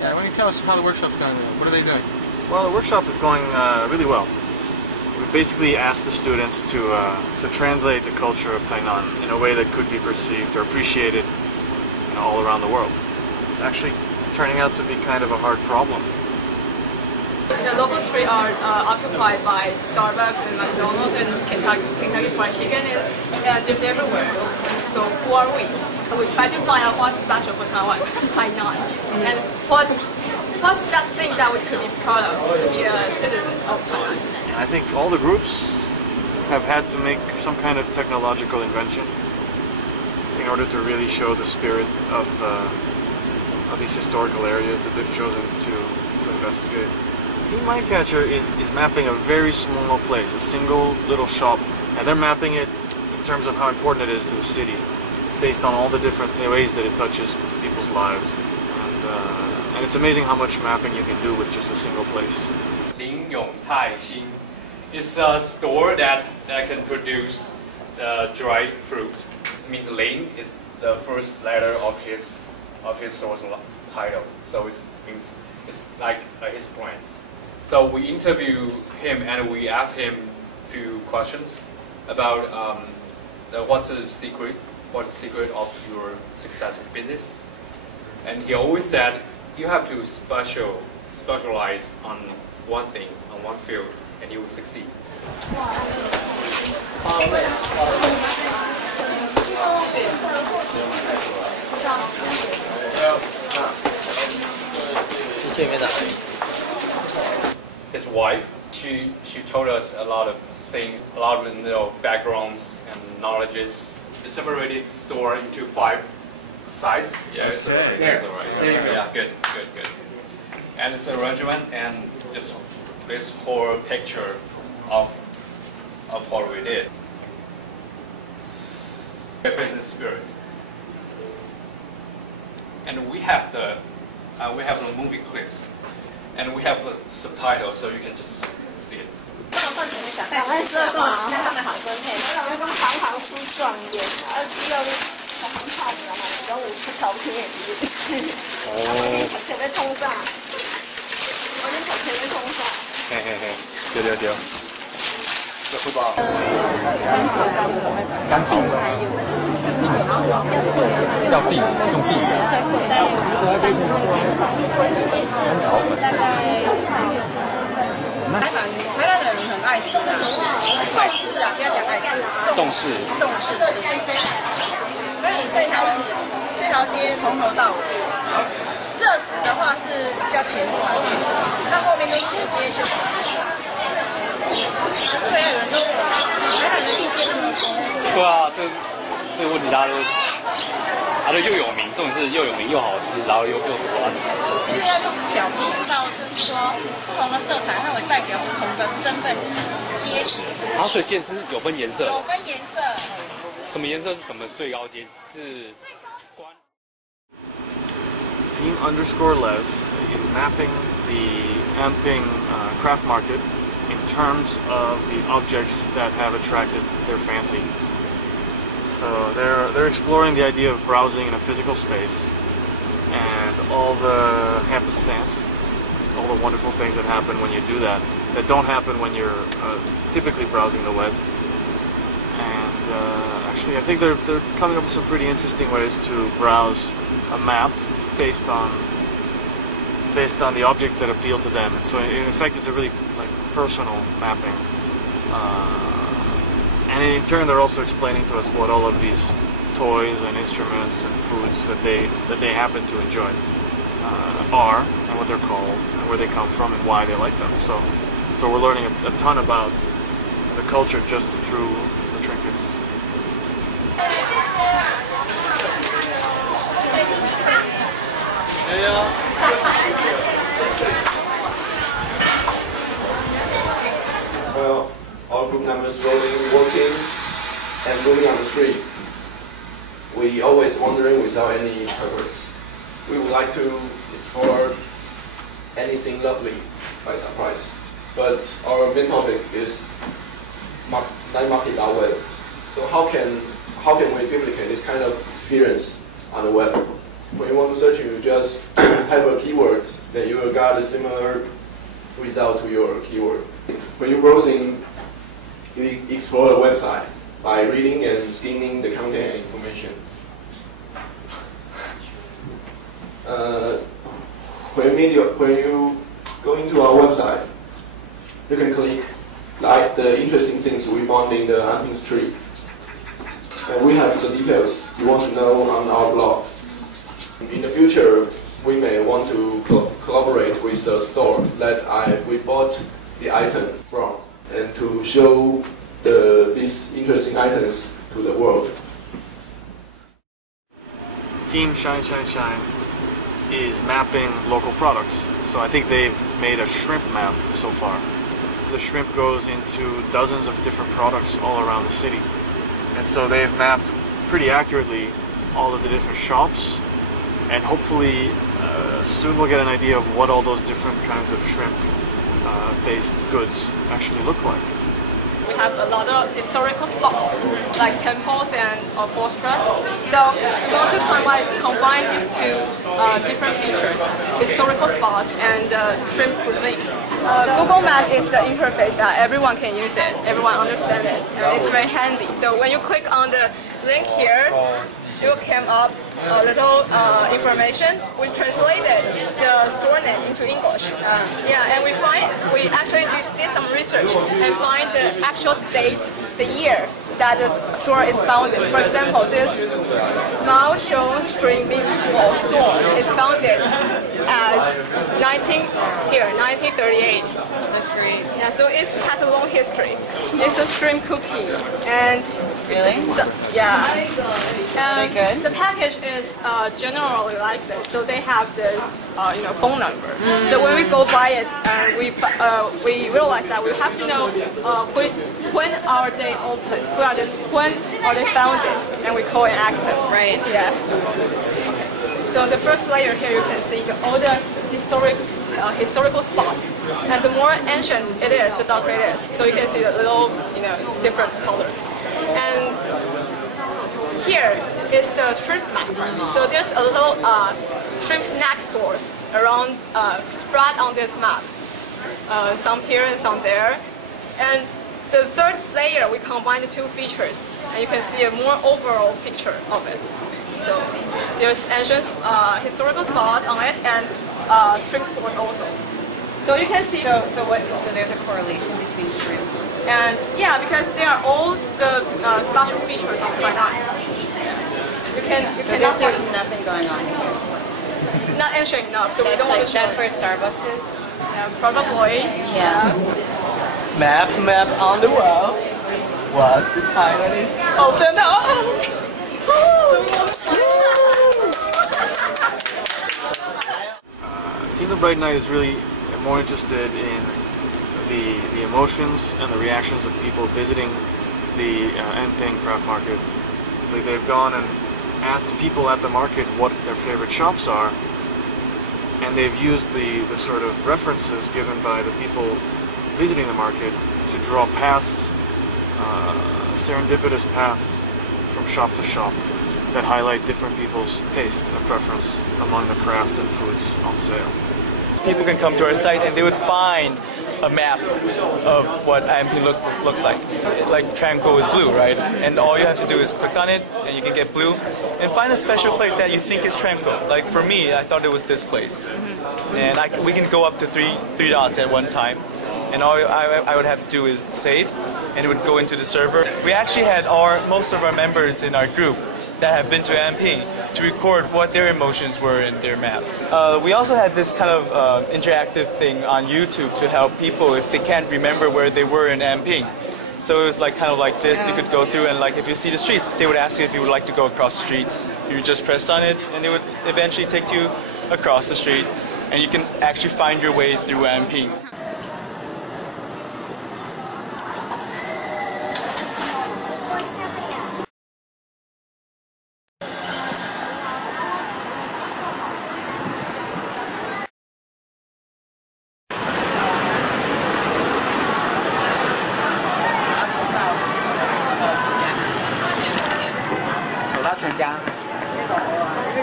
Yeah, why don't you tell us how the workshop's going? What are they doing? Well, the workshop is going really well. We basically asked the students to translate the culture of Tainan in a way that could be perceived or appreciated, all around the world. It's actually turning out to be kind of a hard problem. The local streets are occupied by Starbucks and McDonald's and Kentucky Fried Chicken, and just everywhere. So who are we? We try to find out what's special for Tainan, and what's that thing that we could be proud of to be a citizen of Tainan. I think all the groups have had to make some kind of technological invention in order to really show the spirit of these historical areas that they've chosen to investigate. Team Mindcatcher is mapping a very small place, a single little shop, and they're mapping it in terms of how important it is to the city, based on all the different ways that it touches people's lives. And it's amazing how much mapping you can do with just a single place. Ling Yong Tai Xin is a store that can produce dried fruit. It means Ling is the first letter of his store's title, so it means it's like his brand. So we interview him and we ask him a few questions about what's the secret of your success in business. And he always said you have to specialize on one thing, on one field, and you will succeed. His wife, she told us a lot of things, a lot of backgrounds and knowledges. They separated the store into 5 sides. Yeah, it's alright. Yeah. Yeah, good. And it's arrangement and just this whole picture of what we did. A business spirit. And we have the movie clips, and we have the subtitles, so you can just see it.对。这书包。干炒才有。要订，用订。干炒粉。台湾的人很爱吃的，重视啊，不要讲爱吃，重视吃。所以这条街从头到尾，热食的话是比较前端一点，那后面都是有些小吃。对啊，有人就说台南人意见那么多。对啊，这个问题大家都又有名，重点是又有名又好吃，然后又多啊。其实要就是表明到，就是说不同的色彩，它会代表不同的身份阶级。然后所以剑是有分颜色。有分颜色。什么颜色是什么最高阶？是关。Team_Les is mapping the Amping craft market in terms of the objects that have attracted their fancy. So they're exploring the idea of browsing in a physical space and all the happenstance, all the wonderful things that happen when you do that don't happen when you're typically browsing the web. And actually, I think they're coming up with some pretty interesting ways to browse a map based on the objects that appeal to them. And so, in effect, it's a really personal mapping. And in turn, they're also explaining to us what all of these toys and instruments and foods that they happen to enjoy are, and what they're called, and where they come from, and why they like them. So we're learning a ton about the culture just through the trinkets. Our group members rolling, working, and moving on the street. We always wandering without any purpose. We would like to explore anything lovely by surprise. But our main topic is Nightmarket.web. So how can we duplicate this kind of experience on the web? when you want to search, you just type a keyword, then you will get a similar result to your keyword. When you're browsing, you explore a website by reading and skimming the content and information. When you go into our website, you can click like the interesting things we found in the Anping Street. And we have the details you want to know on our blog. In the future, we may want to collaborate with the store that we bought the item from, and to show these interesting items to the world. Team Shine Shine Shine is mapping local products. So I think they've made a shrimp map so far. The shrimp goes into dozens of different products all around the city. And so they've mapped pretty accurately all of the different shops, and hopefully soon we'll get an idea of what all those different kinds of shrimp-based goods actually look like. We have a lot of historical spots, like temples and fortress. So we want to combine these two different features, historical spots and shrimp cuisine. Google Maps is the interface that everyone can use it, everyone understands it, and it's very handy. So when you click on the link here, it will come up a little information. We translated the store name into English. Yeah, and we actually did some research and find the actual date, the year that the store is founded. For example, this Mao Shou Streaming Mall store is founded at 1938. That's great. Yeah, so it has a long history. It's a shrimp cookie, and Really? so, yeah. Are they good? The package is generally like this, so they have this phone number. So when we go buy it, we realize that we have to know when are they open, when are they founded, and we call and ask them. Right. Yeah. So the first layer here, you can see all the historical spots, and the more ancient it is, the darker it is. So you can see the little, different colors. And here is the shrimp map. So there's a little shrimp snack stores around, spread on this map. Some here and some there. And the third layer, we combine the two features, and you can see a more overall picture of it. So there's ancient historical spots on it, and shrimp stores also. So you can see. So there's a correlation between shrimp. And yeah, because they are all the special features of Taiwan. You cannot. There's nothing going on here. Not ancient enough, so we don't want to show. That's where Starbucks is. Yeah, probably. Yeah. Map on the wall. What's the Taiwanese? Open up! Team The Bright Night is really more interested in the emotions and the reactions of people visiting the Anping craft market. They've gone and asked people at the market what their favorite shops are, and they've used the sort of references given by the people visiting the market to draw paths, serendipitous paths from shop to shop that highlight different people's taste and preference among the crafts and foods on sale. People can come to our site and they would find a map of what Anping looks like. Like Tranquil is blue, right? And all you have to do is click on it and you can get blue. And find a special place that you think is Tranquil. Like for me, I thought it was this place. And we can go up to three dots at one time. And all I would have to do is save, and it would go into the server. We actually had most of our members in our group that have been to Anping to record what their emotions were in their map. We also had this kind of interactive thing on YouTube to help people if they can't remember where they were in Anping. So it was like kind of like this. You could go through and like if you see the streets, they would ask you if you would like to go across streets. You would just press on it, and it would eventually take you across the street, and you can actually find your way through Anping.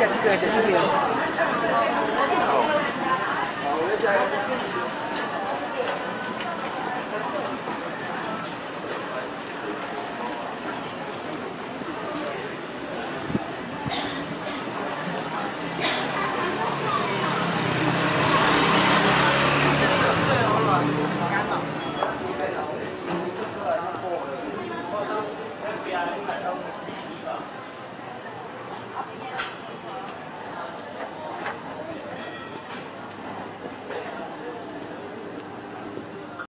食这个，食这个。